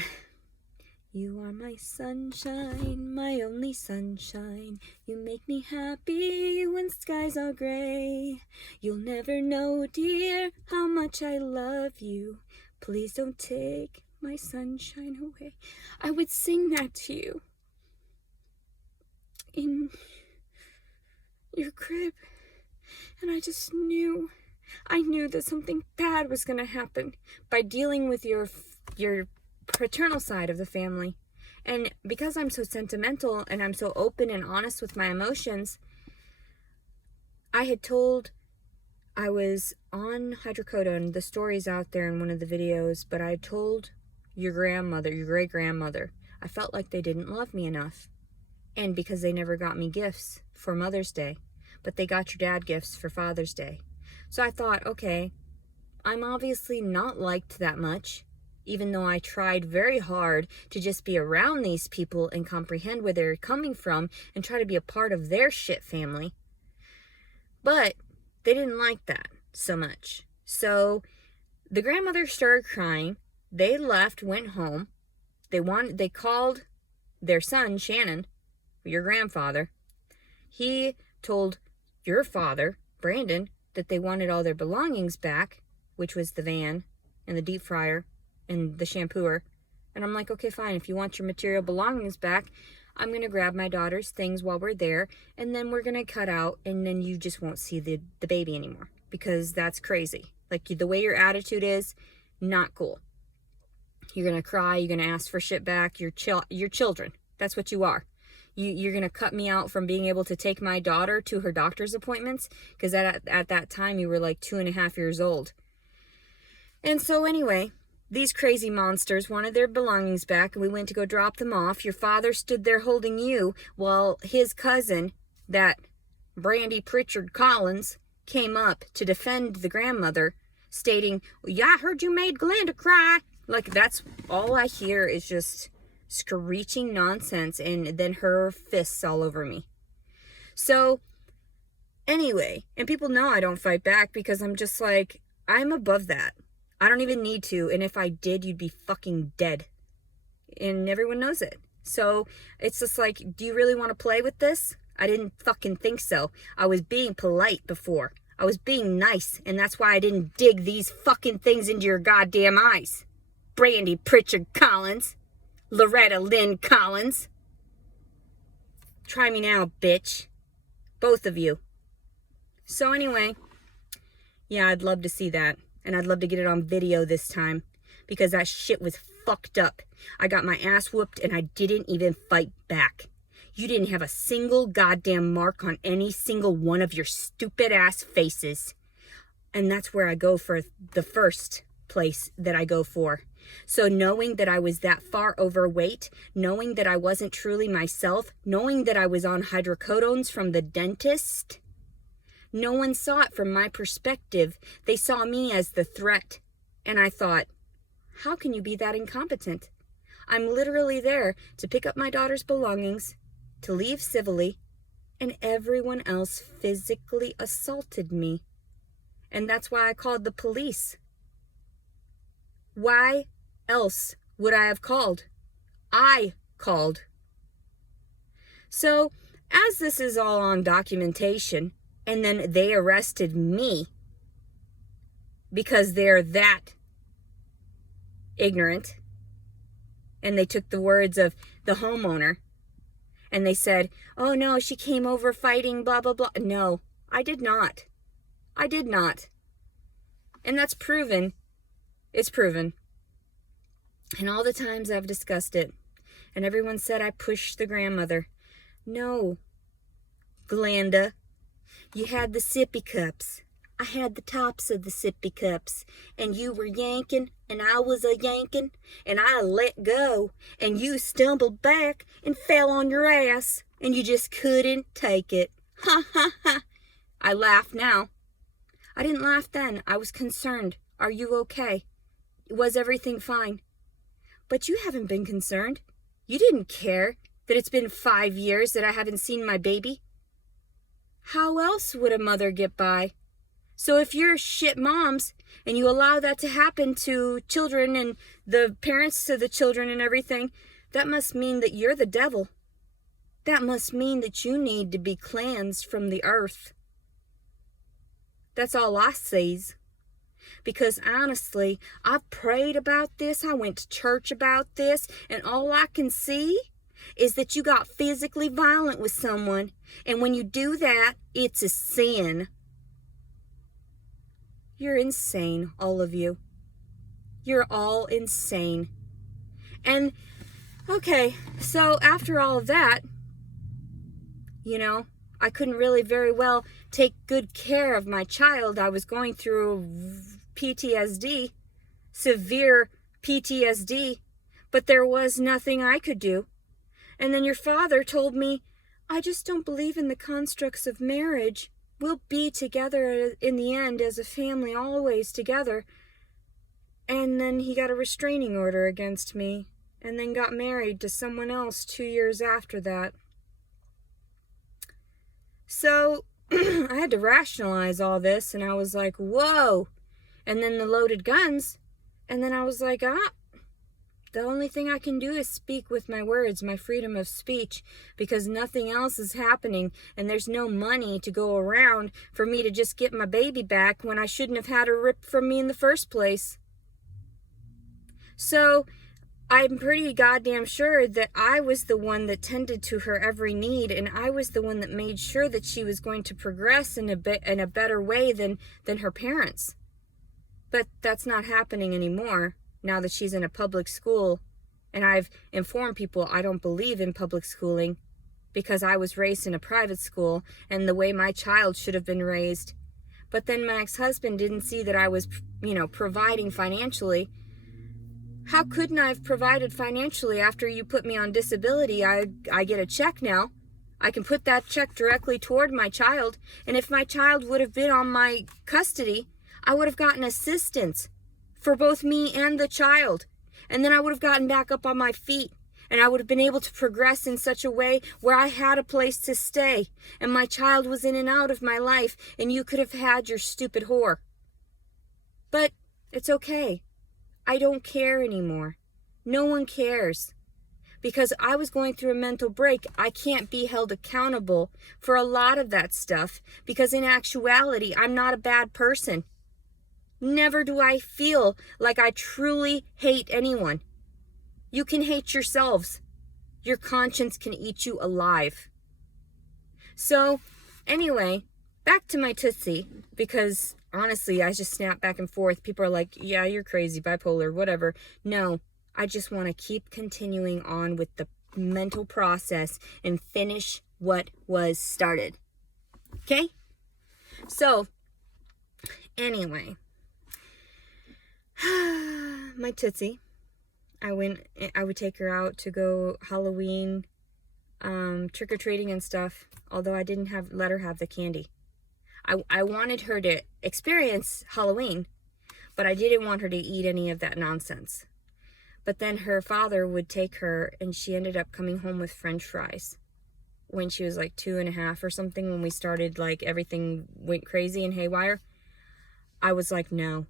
you are my sunshine, my only sunshine. You make me happy when skies are gray. You'll never know, dear, how much I love you. Please don't take my sunshine away. I would sing that to you in crib, and I just knew. I knew that something bad was going to happen by dealing with your paternal side of the family. And because I'm so sentimental and I'm so open and honest with my emotions, I had told, I was on hydrocodone, the story's out there in one of the videos, but I told your grandmother, your great-grandmother, I felt like they didn't love me enough. And because they never got me gifts for Mother's Day, but they got your dad gifts for Father's Day. So I thought, okay, I'm obviously not liked that much, even though I tried very hard to just be around these people and comprehend where they're coming from and try to be a part of their shit family. But they didn't like that so much. So the grandmother started crying. They left, went home. They called their son, Shannon, your grandfather. He told your father, Brandon, that they wanted all their belongings back, which was the van and the deep fryer and the shampooer. And I'm like, okay, fine. If you want your material belongings back, I'm going to grab my daughter's things while we're there, and then we're going to cut out, and then you just won't see the baby anymore, because that's crazy. Like, the way your attitude is, not cool. You're going to cry. You're going to ask for shit back. You're children. That's what you are. You're going to cut me out from being able to take my daughter to her doctor's appointments, because at that time you were like 2.5 years old. And so anyway, these crazy monsters wanted their belongings back, and we went to go drop them off. Your father stood there holding you while his cousin, that Brandy Pritchard Collins, came up to defend the grandmother, stating, yeah, I heard you made Glenda cry. Like, that's all I hear is just screeching nonsense, and then her fists all over me. So anyway, and people know I don't fight back, because I'm just like, I'm above that. I don't even need to, and if I did, you'd be fucking dead. And everyone knows it. So it's just like, do you really want to play with this? I didn't fucking think so. I was being polite before. I was being nice, and that's why I didn't dig these fucking things into your goddamn eyes. Brandy Pritchard Collins. Loretta Lynn Collins. Try me now, bitch. Both of you. So anyway, yeah, I'd love to see that. And I'd love to get it on video this time, because that shit was fucked up. I got my ass whooped and I didn't even fight back. You didn't have a single goddamn mark on any single one of your stupid ass faces. And that's where I go for the first place that I go for. So knowing that I was that far overweight, knowing that I wasn't truly myself, knowing that I was on hydrocodones from the dentist, no one saw it from my perspective. They saw me as the threat. And I thought, how can you be that incompetent? I'm literally there to pick up my daughter's belongings, to leave civilly, and everyone else physically assaulted me. And that's why I called the police. Why else would I have called? I called. So, as this is all on documentation, and then they arrested me because they're that ignorant, and they took the words of the homeowner, and they said, oh no, she came over fighting, blah, blah, blah. No, I did not. I did not. And that's proven. It's proven. And all the times I've discussed it, and everyone said I pushed the grandmother. No, Glenda. You had the sippy cups. I had the tops of the sippy cups. And you were yanking, and I was a yanking, and I let go. And you stumbled back and fell on your ass, and you just couldn't take it. Ha ha ha. I laugh now. I didn't laugh then. I was concerned. Are you okay? Was everything fine? But you haven't been concerned. You didn't care that it's been 5 years that I haven't seen my baby. How else would a mother get by? So if you're shit moms and you allow that to happen to children and the parents to the children and everything, that must mean that you're the devil. That must mean that you need to be cleansed from the earth. That's all I sees. Because honestly, I've prayed about this. I went to church about this. And all I can see is that you got physically violent with someone, and when you do that, it's a sin. You're insane, all of you. You're all insane. And, okay, so after all of that, I couldn't really very well take good care of my child. I was going through PTSD, severe PTSD, but there was nothing I could do. And then your father told me, I just don't believe in the constructs of marriage. We'll be together in the end as a family, always together. And then he got a restraining order against me, and then got married to someone else 2 years after that. So I had to rationalize all this, and I was like, whoa. And then the loaded guns, and then I was like, the only thing I can do is speak with my words, my freedom of speech, because nothing else is happening, and there's no money to go around for me to just get my baby back when I shouldn't have had her ripped from me in the first place. So I'm pretty goddamn sure that I was the one that tended to her every need, and I was the one that made sure that she was going to progress in a better way than her parents. But that's not happening anymore now that she's in a public school, and I've informed people I don't believe in public schooling because I was raised in a private school and the way my child should have been raised. But then my ex-husband didn't see that I was, providing financially. How couldn't I have provided financially after you put me on disability? I get a check now. I can put that check directly toward my child, and if my child would have been on my custody, I would have gotten assistance for both me and the child. And then I would have gotten back up on my feet, and I would have been able to progress in such a way where I had a place to stay, and my child was in and out of my life, and you could have had your stupid whore. But it's okay. I don't care anymore. No one cares. Because I was going through a mental break, I can't be held accountable for a lot of that stuff, because in actuality, I'm not a bad person. Never do I feel like I truly hate anyone. You can hate yourselves. Your conscience can eat you alive. So, anyway, back to my Tootsie, because honestly, I just snap back and forth. People are like, yeah, you're crazy, bipolar, whatever. No, I just want to keep continuing on with the mental process and finish what was started. Okay? So, anyway, my Tootsie, I would take her out to go Halloween, trick-or-treating and stuff, although I didn't let her have the candy. I wanted her to experience Halloween, but I didn't want her to eat any of that nonsense. But then her father would take her, and she ended up coming home with French fries when she was like 2.5 or something, when we started, like, everything went crazy and haywire. I was like, no.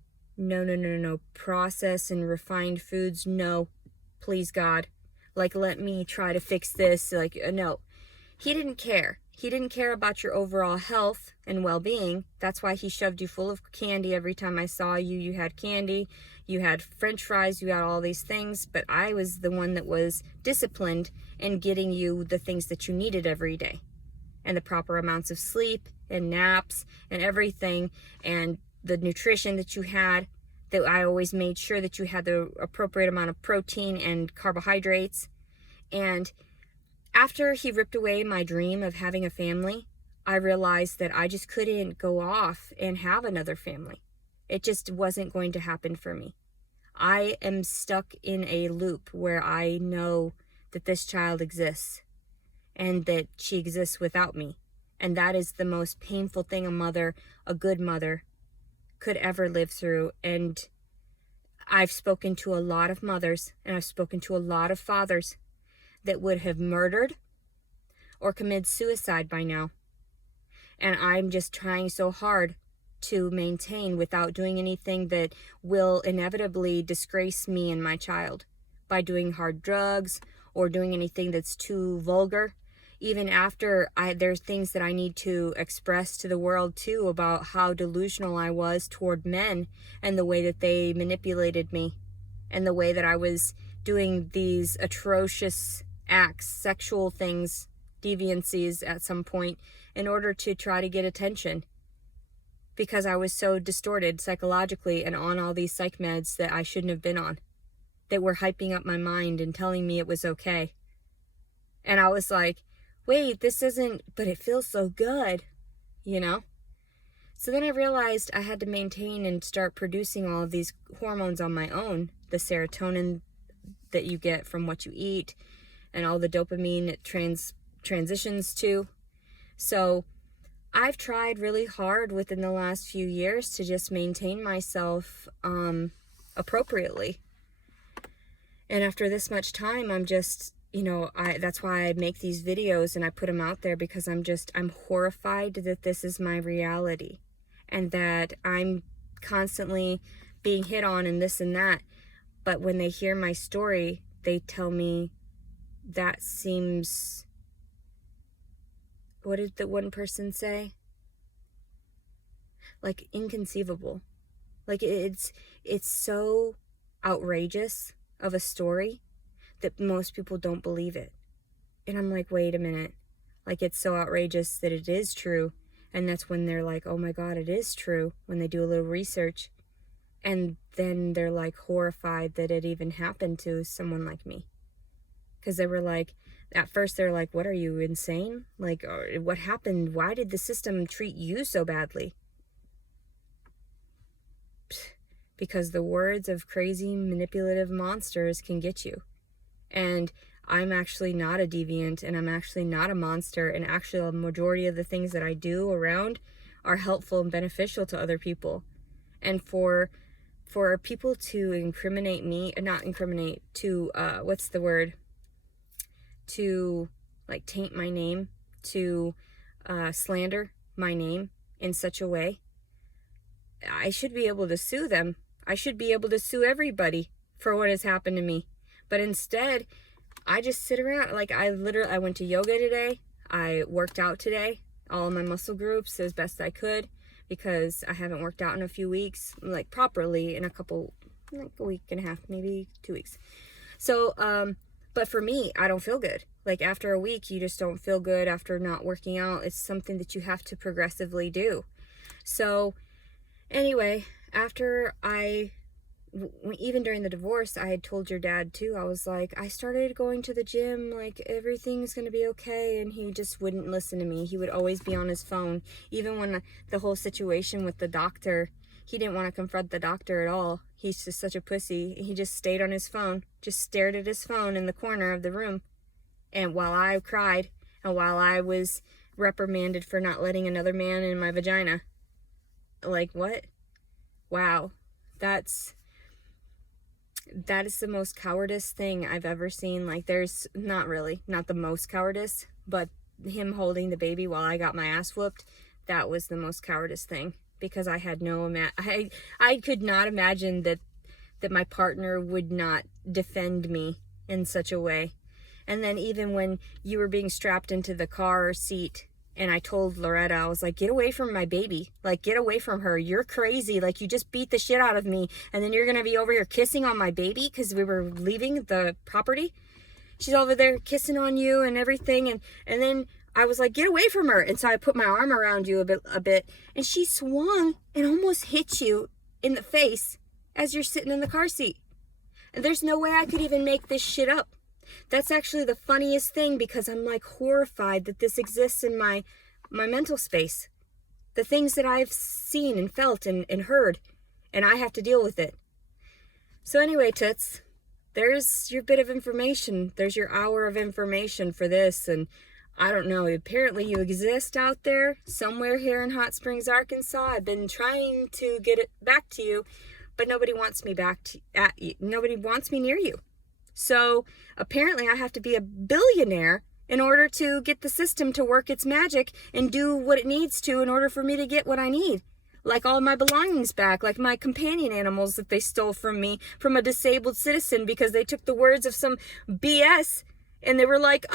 Processed and refined foods, no. Please, God. Like, let me try to fix this. Like, no. He didn't care. He didn't care about your overall health and well-being. That's why he shoved you full of candy every time I saw you. You had candy, you had French fries, you had all these things. But I was the one that was disciplined in getting you the things that you needed every day. And the proper amounts of sleep and naps and everything. And the nutrition that you had. That I always made sure that you had the appropriate amount of protein and carbohydrates. And after he ripped away my dream of having a family, I realized that I just couldn't go off and have another family. It just wasn't going to happen for me. I am stuck in a loop where I know that this child exists and that she exists without me. And that is the most painful thing a good mother, could ever live through. And I've spoken to a lot of mothers, and I've spoken to a lot of fathers that would have murdered or committed suicide by now. And I'm just trying so hard to maintain without doing anything that will inevitably disgrace me and my child by doing hard drugs or doing anything that's too vulgar. Even after there's things that I need to express to the world too about how delusional I was toward men and the way that they manipulated me and the way that I was doing these atrocious acts, sexual things, deviancies at some point in order to try to get attention, because I was so distorted psychologically and on all these psych meds that I shouldn't have been on, that were hyping up my mind and telling me it was okay. And I was like, wait, this isn't, but it feels so good, you know? So then I realized I had to maintain and start producing all of these hormones on my own, the serotonin that you get from what you eat, and all the dopamine it transitions to. So I've tried really hard within the last few years to just maintain myself appropriately. And after this much time, I'm just, that's why I make these videos and I put them out there, because I'm horrified that this is my reality and that I'm constantly being hit on and this and that. But when they hear my story, they tell me that seems, what did the one person say? Like inconceivable. Like it's so outrageous of a story that most people don't believe it. And I'm like, wait a minute. Like, it's so outrageous that it is true. And that's when they're like, oh my God, it is true, when they do a little research. And then they're like horrified that it even happened to someone like me. Because they were like, at first they're like, what, are you insane? Like, what happened? Why did the system treat you so badly? Because the words of crazy manipulative monsters can get you. And I'm actually not a deviant, and I'm actually not a monster, and actually a majority of the things that I do around are helpful and beneficial to other people. And for people to incriminate me, not incriminate, to what's the word, to like taint my name, to slander my name in such a way, I should be able to sue them. I should be able to sue everybody for what has happened to me. But instead, I just sit around. Like, I went to yoga today. I worked out today, all of my muscle groups as best I could, because I haven't worked out in a few weeks, like properly in a week and a half, maybe 2 weeks. So, but for me, I don't feel good. Like, after a week, you just don't feel good after not working out. It's something that you have to progressively do. So anyway, after even during the divorce, I had told your dad too, I was like, I started going to the gym, like everything's going to be okay. And he just wouldn't listen to me. He would always be on his phone. Even when the whole situation with the doctor, he didn't want to confront the doctor at all. He's just such a pussy. He just stayed on his phone, just stared at his phone in the corner of the room. And while I cried, and while I was reprimanded for not letting another man in my vagina. Like, what? Wow. That is the most cowardice thing I've ever seen. Like, there's not the most cowardice, but him holding the baby while I got my ass whooped, that was the most cowardice thing, because I had I could not imagine that my partner would not defend me in such a way. And then even when you were being strapped into the car seat, and I told Loretta, I was like, get away from my baby. Like, get away from her. You're crazy. Like, you just beat the shit out of me. And then you're going to be over here kissing on my baby because we were leaving the property. She's over there kissing on you and everything. And then I was like, get away from her. And so I put my arm around you a bit. And she swung and almost hit you in the face as you're sitting in the car seat. And there's no way I could even make this shit up. That's actually the funniest thing, because I'm like horrified that this exists in my mental space. The things that I've seen and felt and heard, and I have to deal with it. So anyway, Toots, there's your bit of information. There's your hour of information for this. And I don't know, apparently you exist out there somewhere here in Hot Springs, Arkansas. I've been trying to get it back to you, but nobody wants me nobody wants me near you. So apparently I have to be a billionaire in order to get the system to work its magic and do what it needs to in order for me to get what I need. Like all my belongings back, like my companion animals that they stole from me, from a disabled citizen, because they took the words of some BS and they were like,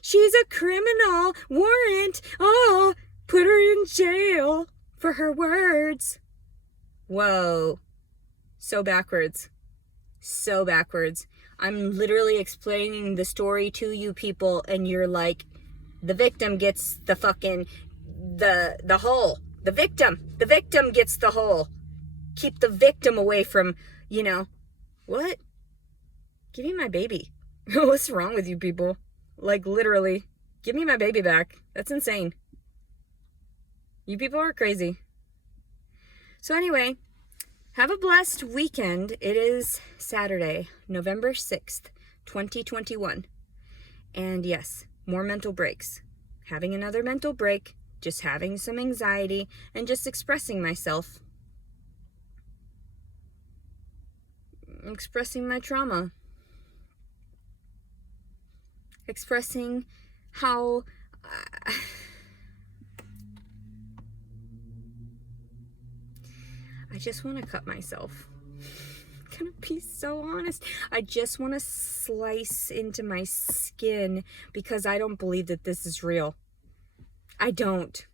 she's a criminal, warrant, put her in jail for her words. Whoa. So backwards. So backwards. I'm literally explaining the story to you people, and you're like, the victim gets the fucking, the hole. The victim gets the hole. Keep the victim away from, what? Give me my baby. What's wrong with you people? Like, literally, give me my baby back. That's insane. You people are crazy. So anyway, have a blessed weekend. It is Saturday, November 6th, 2021. And yes, more mental breaks. Having another mental break, just having some anxiety, and just expressing myself. Expressing my trauma. Expressing how I just want to cut myself. I'm gonna be so honest. I just want to slice into my skin because I don't believe that this is real. I don't.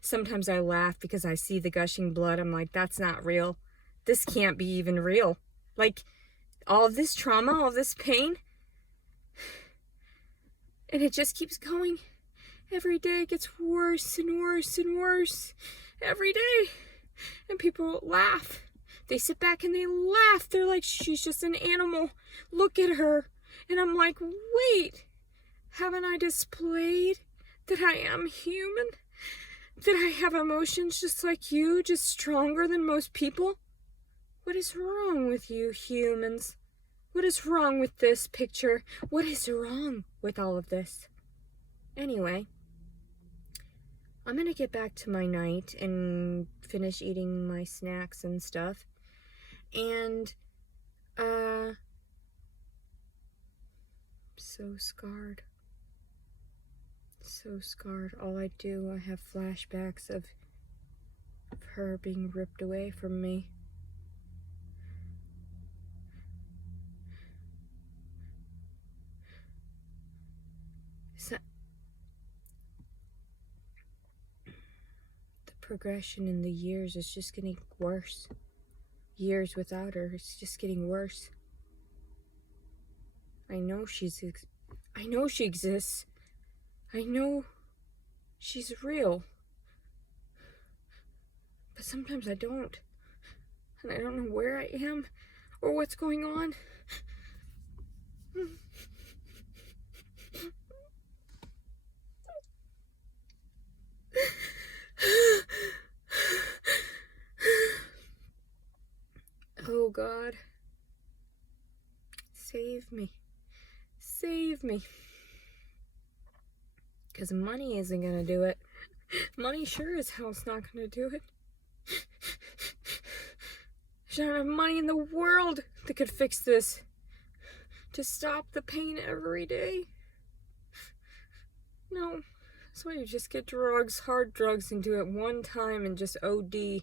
Sometimes I laugh because I see the gushing blood. I'm like, that's not real. This can't be even real. Like, all of this trauma, all of this pain, and it just keeps going. Every day it gets worse and worse and worse. Every day. And people laugh. They sit back and they laugh. They're like, she's just an animal. Look at her. And I'm like, wait, haven't I displayed that I am human? That I have emotions just like you, just stronger than most people? What is wrong with you humans? What is wrong with this picture? What is wrong with all of this? Anyway, I'm gonna get back to my night and finish eating my snacks and stuff. And, so scarred. So scarred. All I do, I have flashbacks of her being ripped away from me. So, the progression in the years is just getting worse. Years without her, it's just getting worse. I know she exists. I know she's real. But sometimes I don't. And I don't know where I am or what's going on. Oh God. Save me. Save me. Because money isn't going to do it. Money sure as hell's not going to do it. There's not enough money in the world that could fix this. To stop the pain every day. No. That's why you just get drugs, hard drugs, and do it one time and just OD.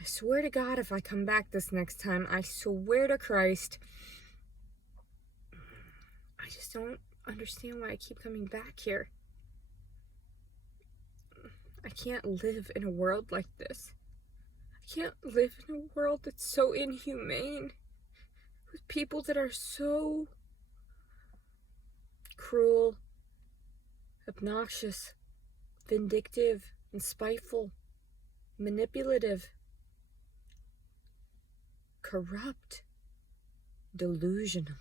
I swear to God, if I come back this next time, I swear to Christ, I just don't understand why I keep coming back here. I can't live in a world like this. I can't live in a world that's so inhumane, with people that are so cruel, obnoxious, vindictive, and spiteful, manipulative, corrupt, delusional.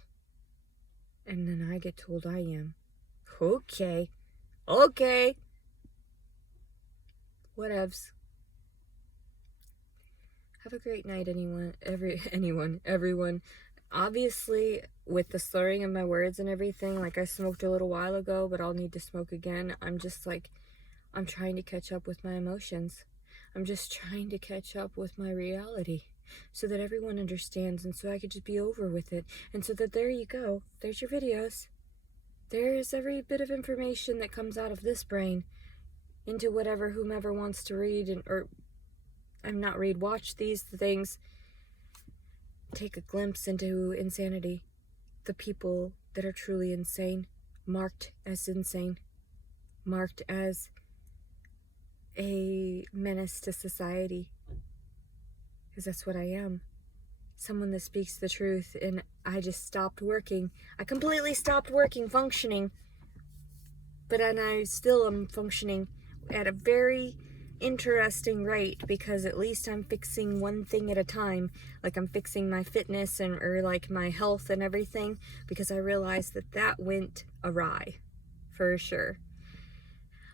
And then I get told I am. Okay. Whatevs. Have a great night, everyone. Obviously, with the slurring of my words and everything, like I smoked a little while ago, but I'll need to smoke again. I'm just like, I'm trying to catch up with my emotions. I'm just trying to catch up with my reality so that everyone understands and so I could just be over with it. And so that there you go. There's your videos. There's every bit of information that comes out of this brain into whomever wants to read watch these things. Take a glimpse into insanity. The people that are truly insane, marked as insane, marked as a menace to society. Because that's what I am. someone that speaks the truth, and I just stopped working. I completely stopped working, functioning, but then I still am functioning at a very interesting rate, because at least I'm fixing one thing at a time. Like, I'm fixing my fitness or like my health and everything, because I realized that went awry for sure.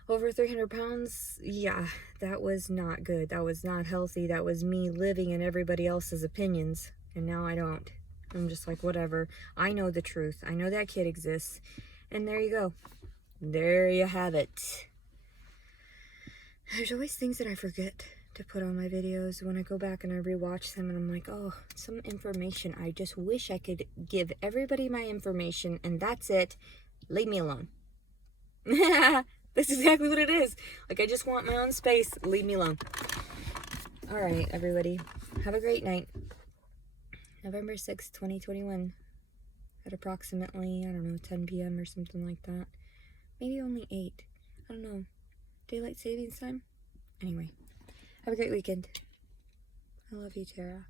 Over 300 pounds, yeah, that was not good. That was not healthy. That was me living in everybody else's opinions, and now I don't. I'm just like, whatever. I know the truth. I know that kid exists, and there you go. There you have it. There's always things that I forget to put on my videos when I go back and I rewatch them, and I'm like, oh, some information. I just wish I could give everybody my information, and that's it. Leave me alone. That's exactly what it is. Like, I just want my own space. Leave me alone. All right, everybody. Have a great night. November 6th, 2021. At approximately, I don't know, 10 p.m. or something like that. Maybe only 8. I don't know. Daylight savings time? Anyway. Have a great weekend. I love you, Terra.